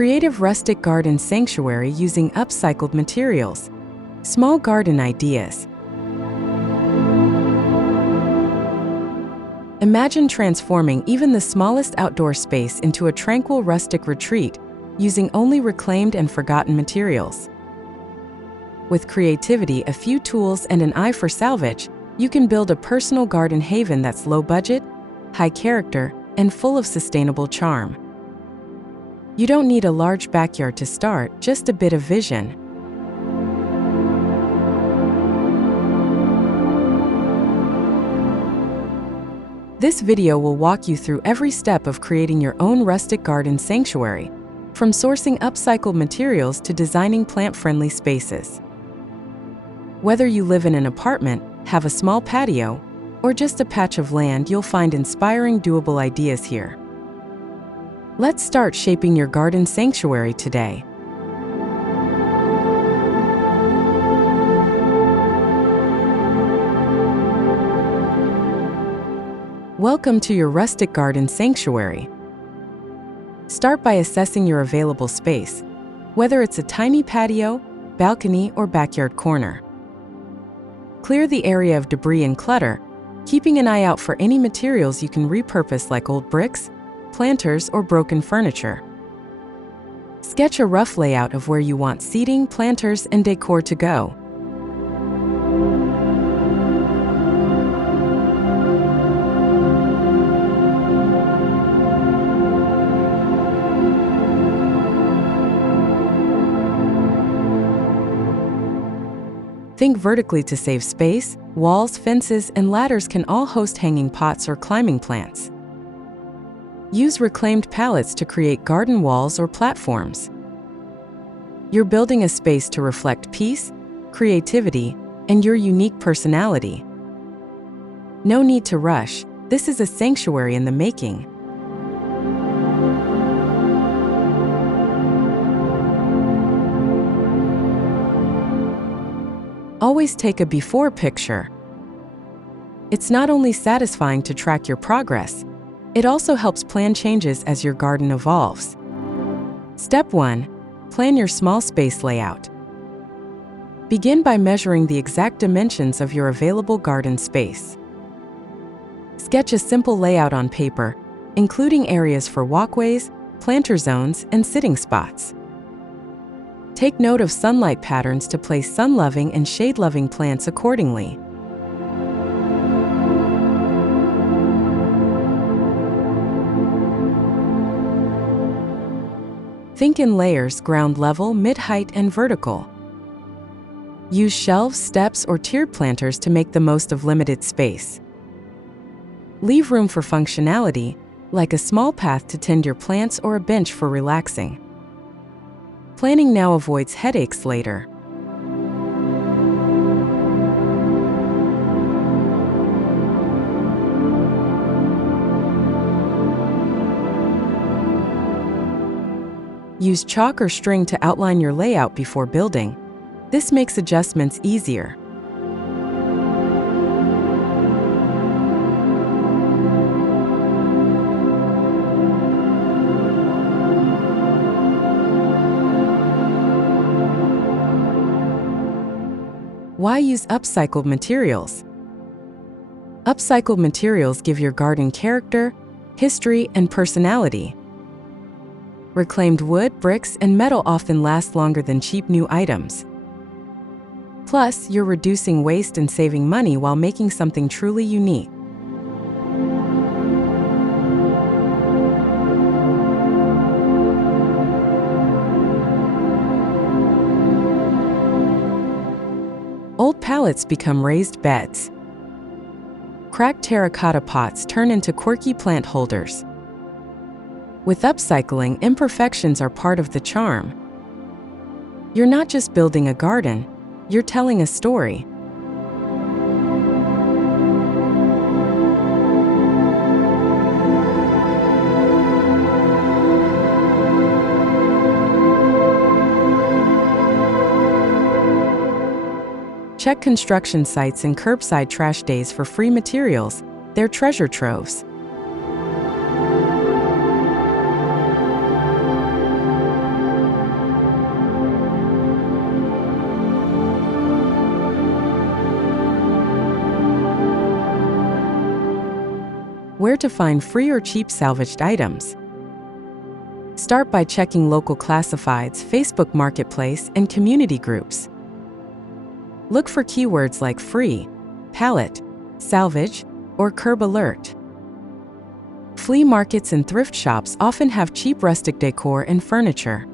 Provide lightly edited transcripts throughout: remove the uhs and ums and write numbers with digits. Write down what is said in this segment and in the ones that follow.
Creative rustic garden sanctuary using upcycled materials. Small garden ideas. Imagine transforming even the smallest outdoor space into a tranquil rustic retreat using only reclaimed and forgotten materials. With creativity, a few tools, and an eye for salvage, you can build a personal garden haven that's low budget, high character, and full of sustainable charm. You don't need a large backyard to start, just a bit of vision. This video will walk you through every step of creating your own rustic garden sanctuary, from sourcing upcycled materials to designing plant-friendly spaces. Whether you live in an apartment, have a small patio, or just a patch of land, you'll find inspiring, doable ideas here. Let's start shaping your garden sanctuary today. Welcome to your rustic garden sanctuary. Start by assessing your available space, whether it's a tiny patio, balcony, or backyard corner. Clear the area of debris and clutter, keeping an eye out for any materials you can repurpose like old bricks, planters, or broken furniture. Sketch a rough layout of where you want seating, planters, and decor to go. Think vertically to save space. Walls, fences, and ladders can all host hanging pots or climbing plants. Use reclaimed pallets to create garden walls or platforms. You're building a space to reflect peace, creativity, and your unique personality. No need to rush. This is a sanctuary in the making. Always take a before picture. It's not only satisfying to track your progress, it also helps plan changes as your garden evolves. Step 1. Plan your small space layout. Begin by measuring the exact dimensions of your available garden space. Sketch a simple layout on paper, including areas for walkways, planter zones, and sitting spots. Take note of sunlight patterns to place sun-loving and shade-loving plants accordingly. Think in layers: ground level, mid-height, and vertical. Use shelves, steps, or tiered planters to make the most of limited space. Leave room for functionality, like a small path to tend your plants or a bench for relaxing. Planning now avoids headaches later. Use chalk or string to outline your layout before building. This makes adjustments easier. Why use upcycled materials? Upcycled materials give your garden character, history, and personality. Reclaimed wood, bricks, and metal often last longer than cheap new items. Plus, you're reducing waste and saving money while making something truly unique. Old pallets become raised beds. Cracked terracotta pots turn into quirky plant holders. With upcycling, imperfections are part of the charm. You're not just building a garden, you're telling a story. Check construction sites and curbside trash days for free materials. They're treasure troves. Where to find free or cheap salvaged items. Start by checking local classifieds, Facebook Marketplace, and community groups. Look for keywords like free, pallet, salvage, or curb alert. Flea markets and thrift shops often have cheap rustic decor and furniture.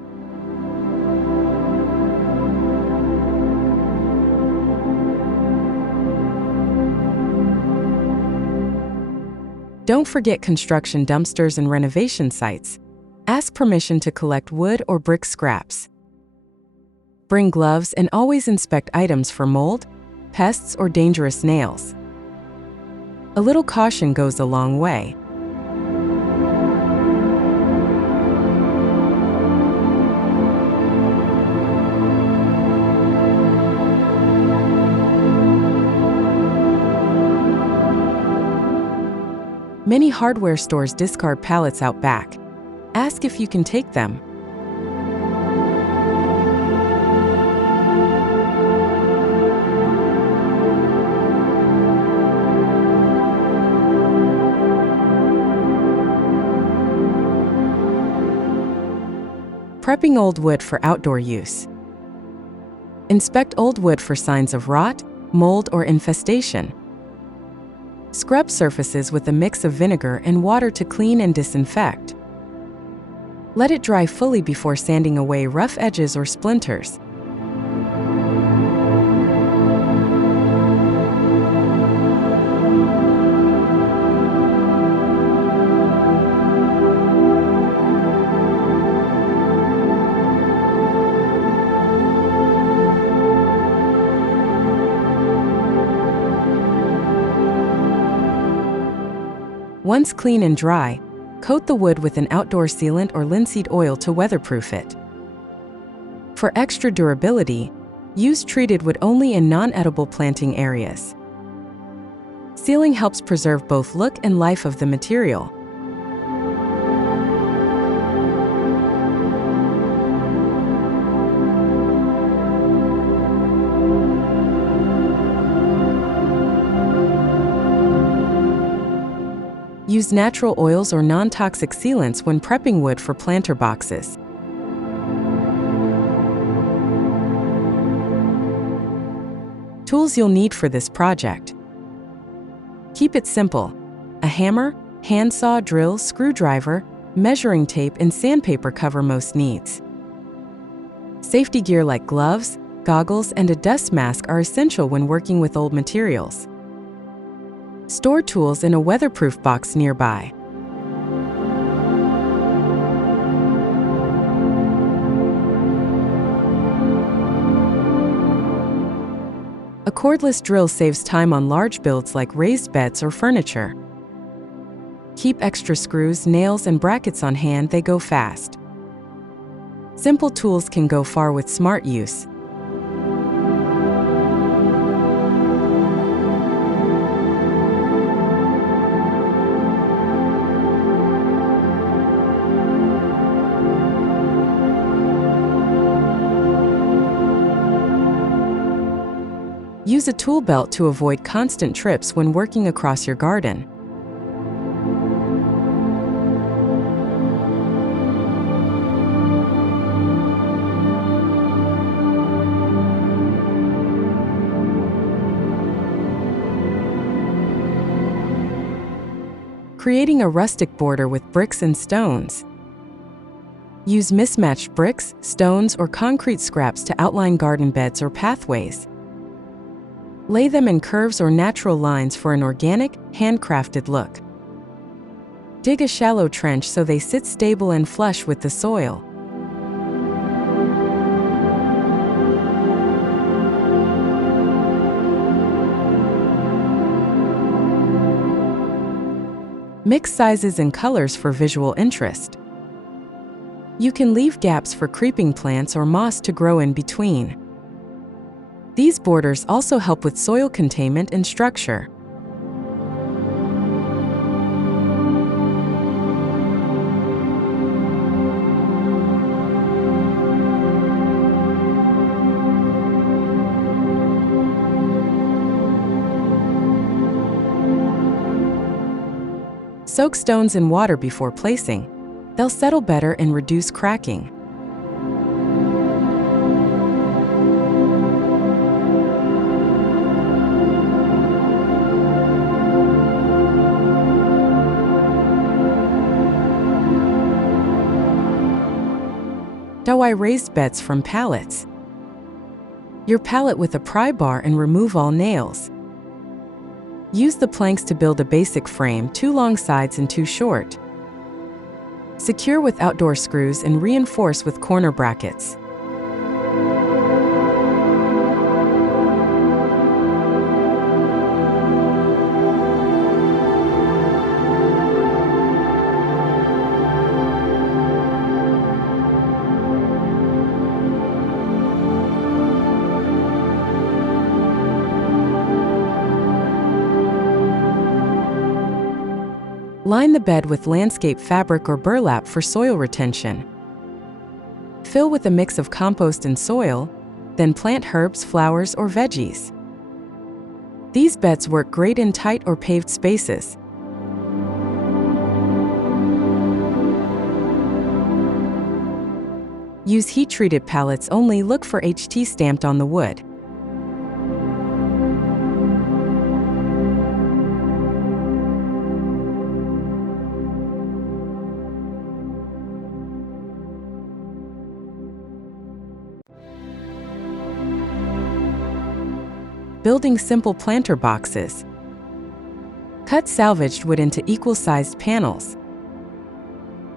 Don't forget construction dumpsters and renovation sites. Ask permission to collect wood or brick scraps. Bring gloves and always inspect items for mold, pests, or dangerous nails. A little caution goes a long way. Many hardware stores discard pallets out back. Ask if you can take them. Prepping old wood for outdoor use. Inspect old wood for signs of rot, mold, or infestation. Scrub surfaces with a mix of vinegar and water to clean and disinfect. Let it dry fully before sanding away rough edges or splinters. Once clean and dry, coat the wood with an outdoor sealant or linseed oil to weatherproof it. For extra durability, use treated wood only in non-edible planting areas. Sealing helps preserve both look and life of the material. Use natural oils or non-toxic sealants when prepping wood for planter boxes. Tools you'll need for this project. Keep it simple: a hammer, handsaw, drill, screwdriver, measuring tape, and sandpaper cover most needs. Safety gear like gloves, goggles, and a dust mask are essential when working with old materials. Store tools in a weatherproof box nearby. A cordless drill saves time on large builds like raised beds or furniture. Keep extra screws, nails, and brackets on hand, they go fast. Simple tools can go far with smart use. Use a tool belt to avoid constant trips when working across your garden. Creating a rustic border with bricks and stones. Use mismatched bricks, stones, or concrete scraps to outline garden beds or pathways. Lay them in curves or natural lines for an organic, handcrafted look. Dig a shallow trench so they sit stable and flush with the soil. Mix sizes and colors for visual interest. You can leave gaps for creeping plants or moss to grow in between. These borders also help with soil containment and structure. Soak stones in water before placing. They'll settle better and reduce cracking. DIY raised beds from pallets. Your pallet with a pry bar and remove all nails. Use the planks to build a basic frame, 2 long sides and 2 short. Secure with outdoor screws and reinforce with corner brackets. Line the bed with landscape fabric or burlap for soil retention. Fill with a mix of compost and soil, then plant herbs, flowers, or veggies. These beds work great in tight or paved spaces. Use heat-treated pallets only. Look for HT stamped on the wood. Building simple planter boxes. Cut salvaged wood into equal-sized panels.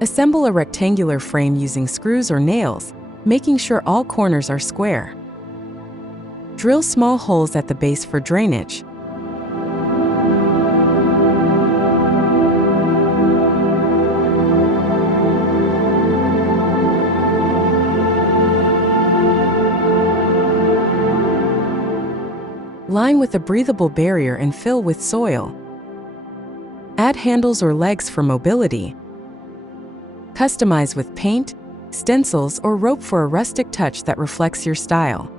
Assemble a rectangular frame using screws or nails, making sure all corners are square. Drill small holes at the base for drainage. Line with a breathable barrier and fill with soil. Add handles or legs for mobility. Customize with paint, stencils, or rope for a rustic touch that reflects your style.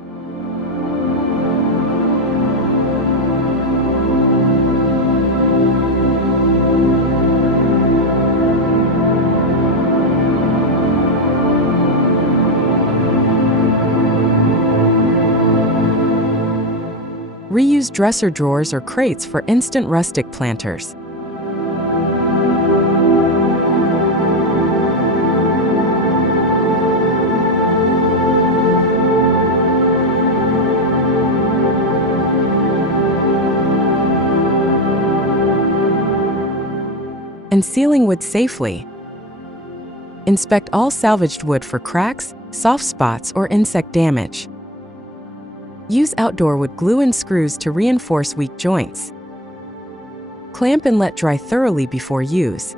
Reuse dresser drawers or crates for instant rustic planters. And sealing wood safely. Inspect all salvaged wood for cracks, soft spots, or insect damage. Use outdoor wood glue and screws to reinforce weak joints. Clamp and let dry thoroughly before use.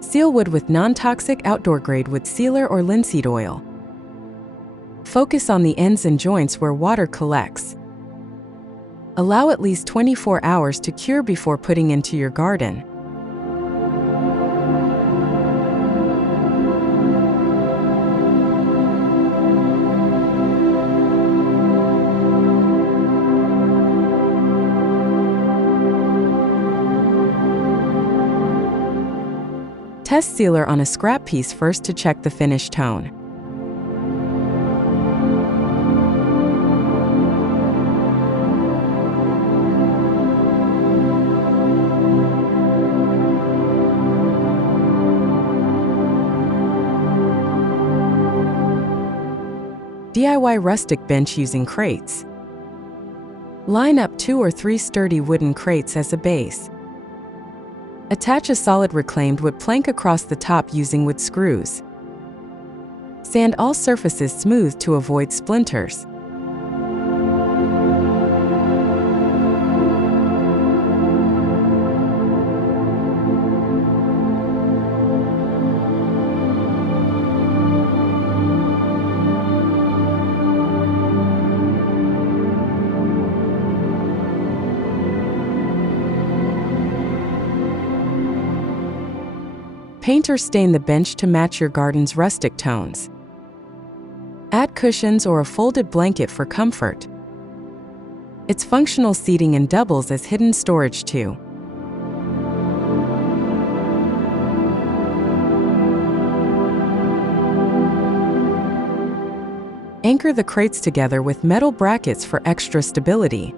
Seal wood with non-toxic outdoor-grade wood sealer or linseed oil. Focus on the ends and joints where water collects. Allow at least 24 hours to cure before putting into your garden. Test sealer on a scrap piece first to check the finish tone. DIY rustic bench using crates. Line up 2 or 3 sturdy wooden crates as a base. Attach a solid reclaimed wood plank across the top using wood screws. Sand all surfaces smooth to avoid splinters. Paint or stain the bench to match your garden's rustic tones. Add cushions or a folded blanket for comfort. It's functional seating and doubles as hidden storage too. Anchor the crates together with metal brackets for extra stability.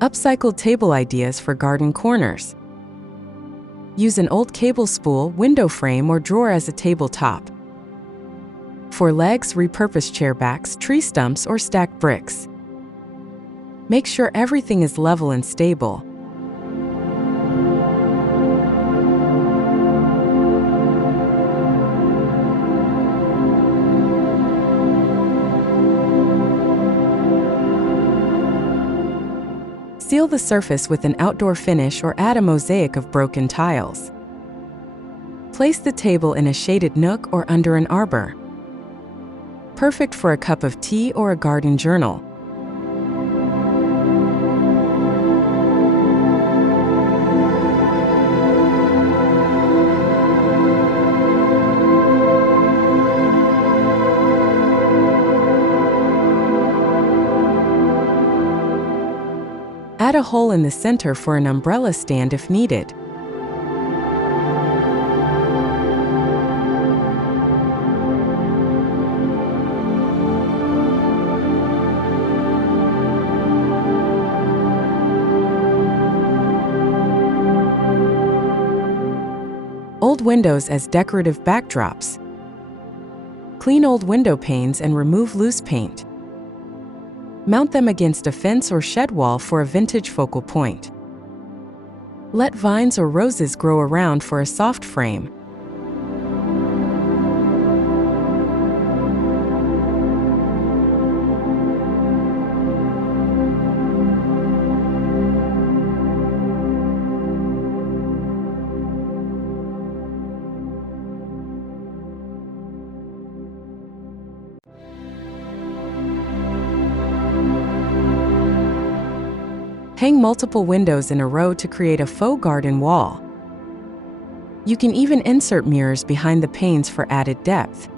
Upcycled table ideas for garden corners. Use an old cable spool, window frame, or drawer as a tabletop. For legs, repurpose chair backs, tree stumps, or stacked bricks. Make sure everything is level and stable. Seal the surface with an outdoor finish or add a mosaic of broken tiles. Place the table in a shaded nook or under an arbor. Perfect for a cup of tea or a garden journal. Add a hole in the center for an umbrella stand if needed. Old windows as decorative backdrops. Clean old window panes and remove loose paint. Mount them against a fence or shed wall for a vintage focal point. Let vines or roses grow around for a soft frame. Hang multiple windows in a row to create a faux garden wall. You can even insert mirrors behind the panes for added depth.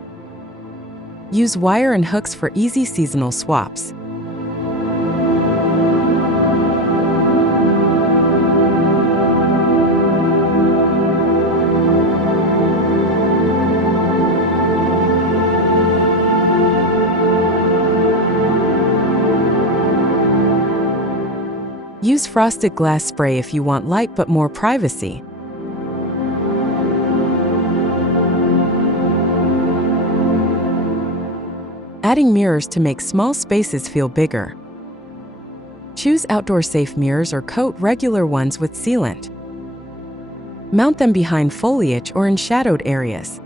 Use wire and hooks for easy seasonal swaps. Use frosted glass spray if you want light but more privacy. Adding mirrors to make small spaces feel bigger. Choose outdoor-safe mirrors or coat regular ones with sealant. Mount them behind foliage or in shadowed areas.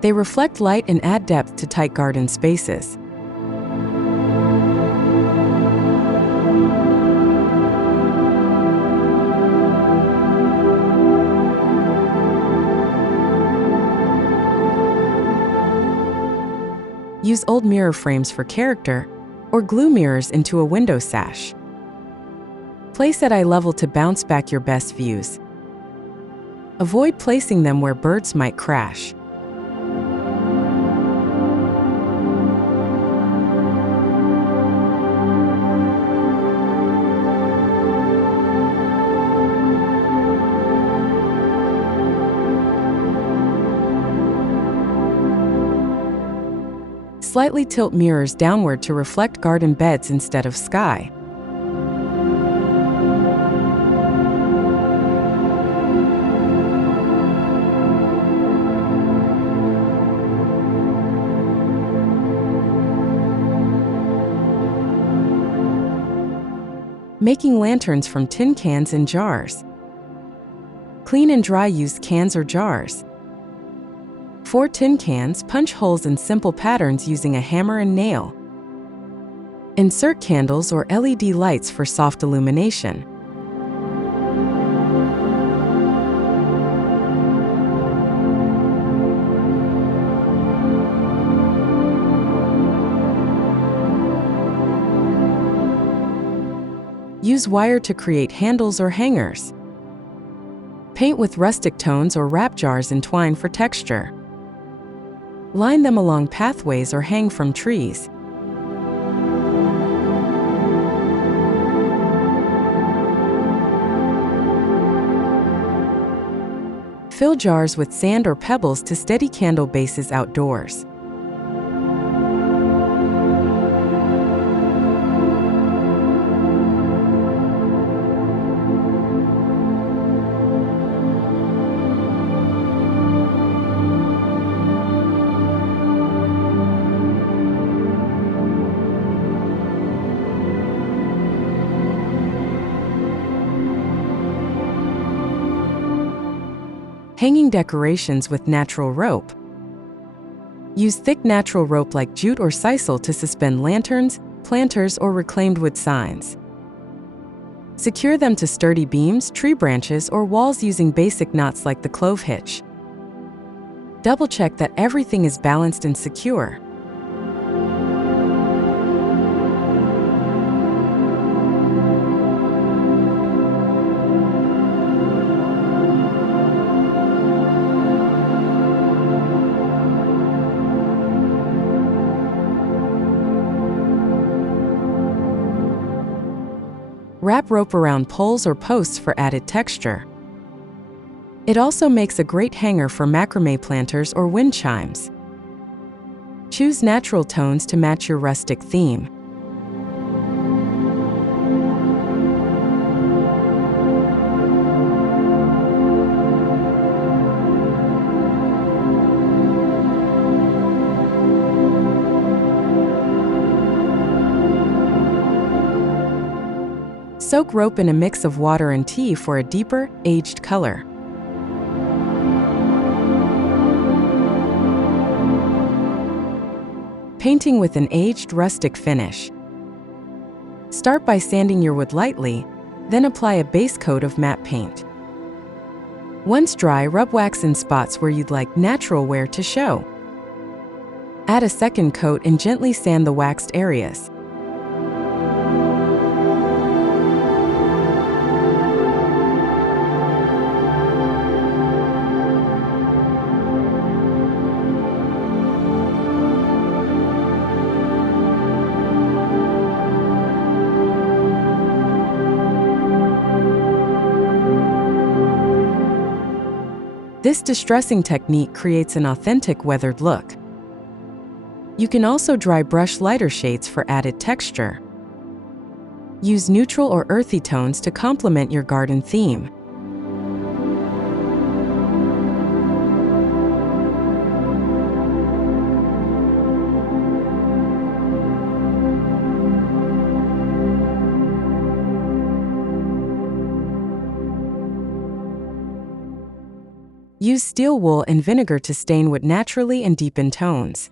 They reflect light and add depth to tight garden spaces. Use old mirror frames for character, or glue mirrors into a window sash. Place at eye level to bounce back your best views. Avoid placing them where birds might crash. Slightly tilt mirrors downward to reflect garden beds instead of sky. Making lanterns from tin cans and jars. Clean and dry used cans or jars. For tin cans, punch holes in simple patterns using a hammer and nail. Insert candles or LED lights for soft illumination. Use wire to create handles or hangers. Paint with rustic tones or wrap jars in twine for texture. Line them along pathways or hang from trees. Fill jars with sand or pebbles to steady candle bases outdoors. Hanging decorations with natural rope. Use thick natural rope like jute or sisal to suspend lanterns, planters, or reclaimed wood signs. Secure them to sturdy beams, tree branches, or walls using basic knots like the clove hitch. Double-check that everything is balanced and secure. Wrap rope around poles or posts for added texture. It also makes a great hanger for macrame planters or wind chimes. Choose natural tones to match your rustic theme. Soak rope in a mix of water and tea for a deeper, aged color. Painting with an aged rustic finish. Start by sanding your wood lightly, then apply a base coat of matte paint. Once dry, rub wax in spots where you'd like natural wear to show. Add a second coat and gently sand the waxed areas. This distressing technique creates an authentic weathered look. You can also dry brush lighter shades for added texture. Use neutral or earthy tones to complement your garden theme. Use steel wool and vinegar to stain wood naturally and deepen tones.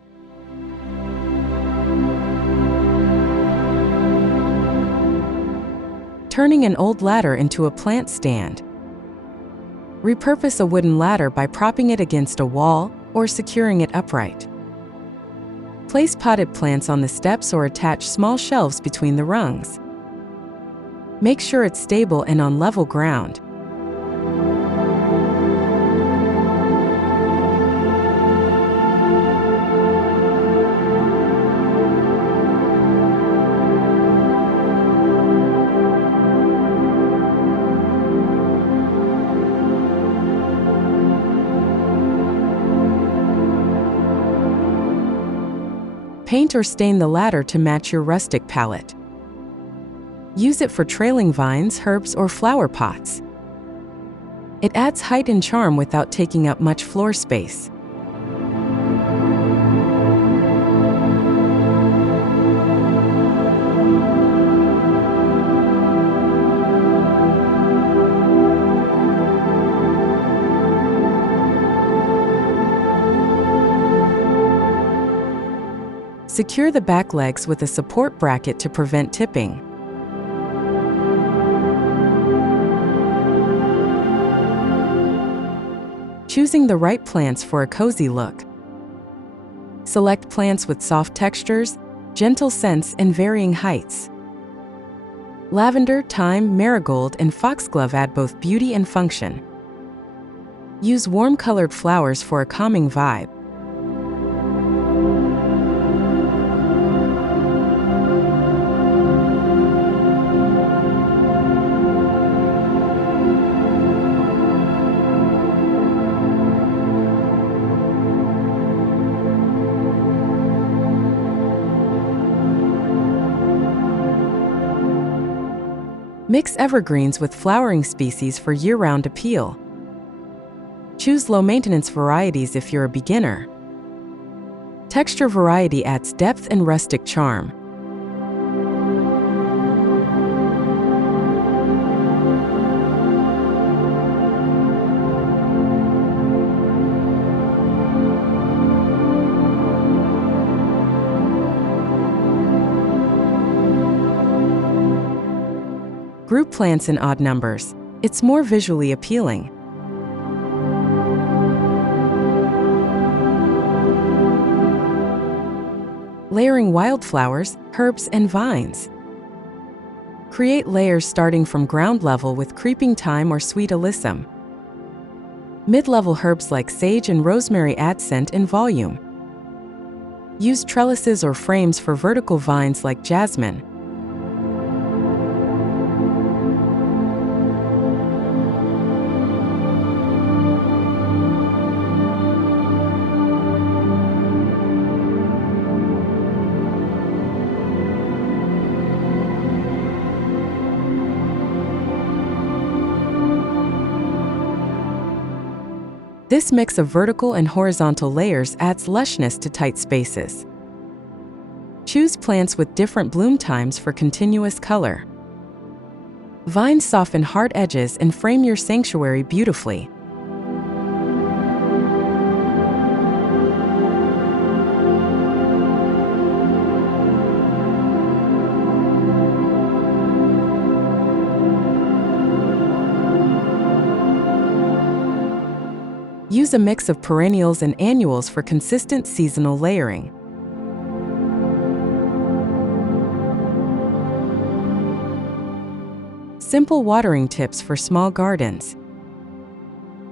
Turning an old ladder into a plant stand. Repurpose a wooden ladder by propping it against a wall or securing it upright. Place potted plants on the steps or attach small shelves between the rungs. Make sure it's stable and on level ground. Paint or stain the ladder to match your rustic palette. Use it for trailing vines, herbs, or flower pots. It adds height and charm without taking up much floor space. Secure the back legs with a support bracket to prevent tipping. Choosing the right plants for a cozy look. Select plants with soft textures, gentle scents, and varying heights. Lavender, thyme, marigold, and foxglove add both beauty and function. Use warm-colored flowers for a calming vibe. Mix evergreens with flowering species for year-round appeal. Choose low-maintenance varieties if you're a beginner. Texture variety adds depth and rustic charm. Group plants in odd numbers. It's more visually appealing. Layering wildflowers, herbs, and vines. Create layers starting from ground level with creeping thyme or sweet alyssum. Mid-level herbs like sage and rosemary add scent and volume. Use trellises or frames for vertical vines like jasmine. This mix of vertical and horizontal layers adds lushness to tight spaces. Choose plants with different bloom times for continuous color. Vines soften hard edges and frame your sanctuary beautifully. Use a mix of perennials and annuals for consistent seasonal layering. Simple watering tips for small gardens.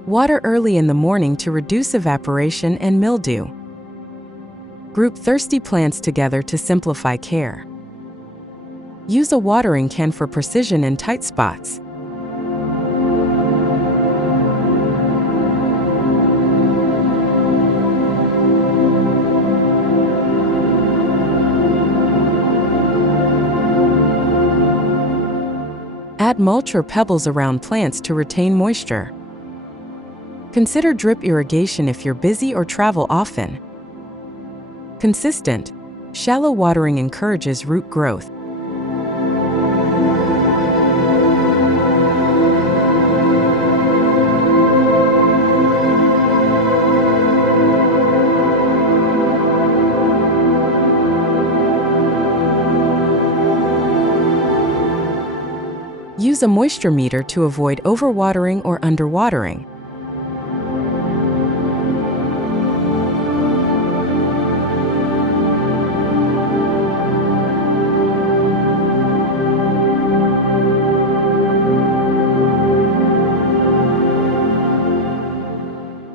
Water early in the morning to reduce evaporation and mildew. Group thirsty plants together to simplify care. Use a watering can for precision in tight spots. Add mulch or pebbles around plants to retain moisture. Consider drip irrigation if you're busy or travel often. Consistent, shallow watering encourages root growth. Use a moisture meter to avoid overwatering or underwatering.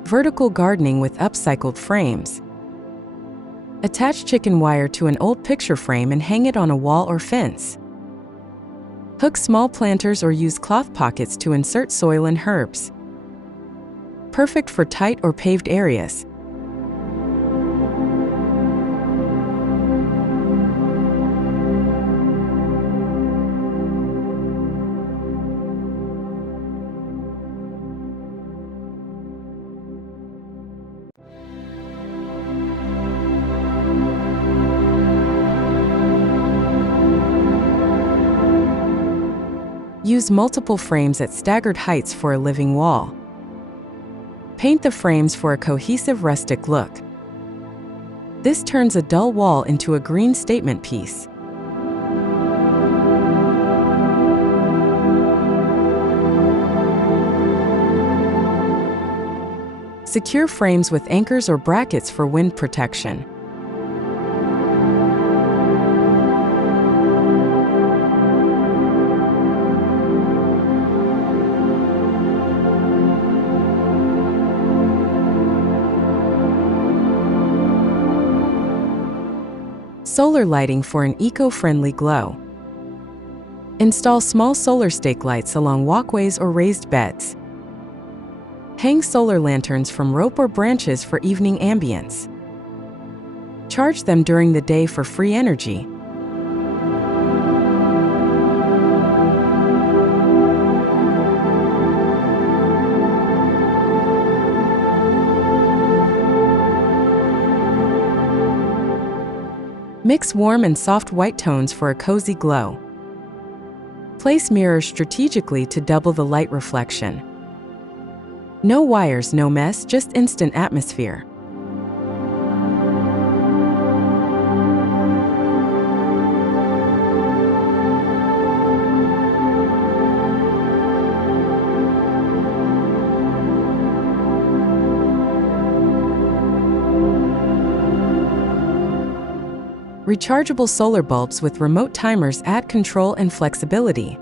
Vertical gardening with upcycled frames. Attach chicken wire to an old picture frame and hang it on a wall or fence. Hook small planters or use cloth pockets to insert soil and herbs. Perfect for tight or paved areas. Use multiple frames at staggered heights for a living wall. Paint the frames for a cohesive rustic look. This turns a dull wall into a green statement piece. Secure frames with anchors or brackets for wind protection. Solar lighting for an eco-friendly glow. Install small solar stake lights along walkways or raised beds. Hang solar lanterns from rope or branches for evening ambience. Charge them during the day for free energy. Mix warm and soft white tones for a cozy glow. Place mirrors strategically to double the light reflection. No wires, no mess, just instant atmosphere. Rechargeable solar bulbs with remote timers add control and flexibility.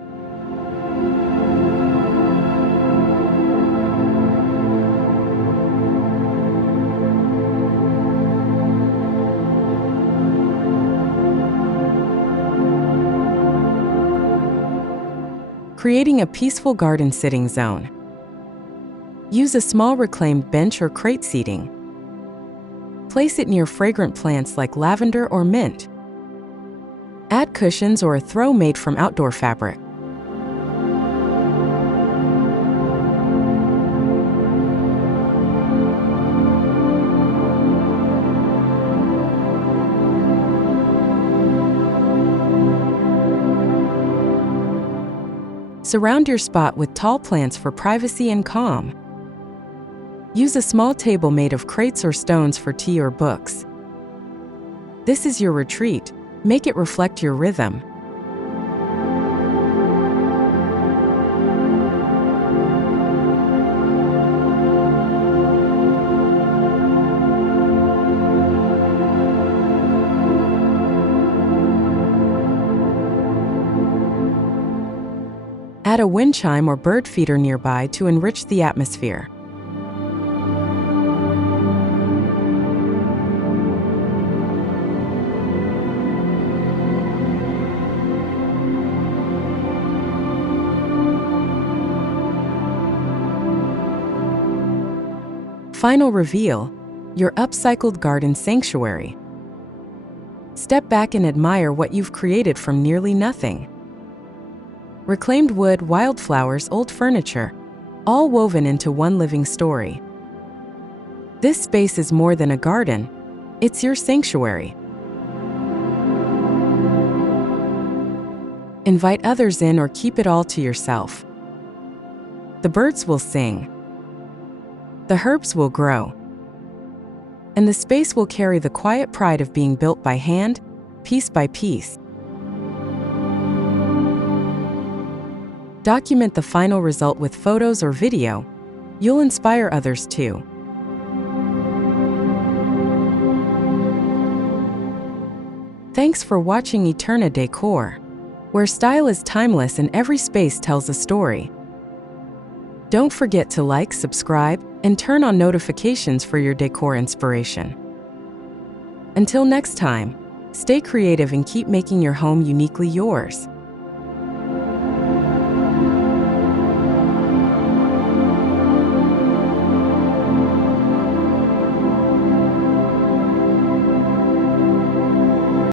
Creating a peaceful garden sitting zone. Use a small reclaimed bench or crate seating. Place it near fragrant plants like lavender or mint. Add cushions or a throw made from outdoor fabric. Surround your spot with tall plants for privacy and calm. Use a small table made of crates or stones for tea or books. This is your retreat. Make it reflect your rhythm. Add a wind chime or bird feeder nearby to enrich the atmosphere. Final reveal, your upcycled garden sanctuary. Step back and admire what you've created from nearly nothing. Reclaimed wood, wildflowers, old furniture, all woven into one living story. This space is more than a garden, it's your sanctuary. Invite others in or keep it all to yourself. The birds will sing. The herbs will grow. And the space will carry the quiet pride of being built by hand, piece by piece. Document the final result with photos or video. You'll inspire others too. Thanks for watching Decor, where style is timeless and every space tells a story. Don't forget to like, subscribe, and turn on notifications for your decor inspiration. Until next time, stay creative and keep making your home uniquely yours.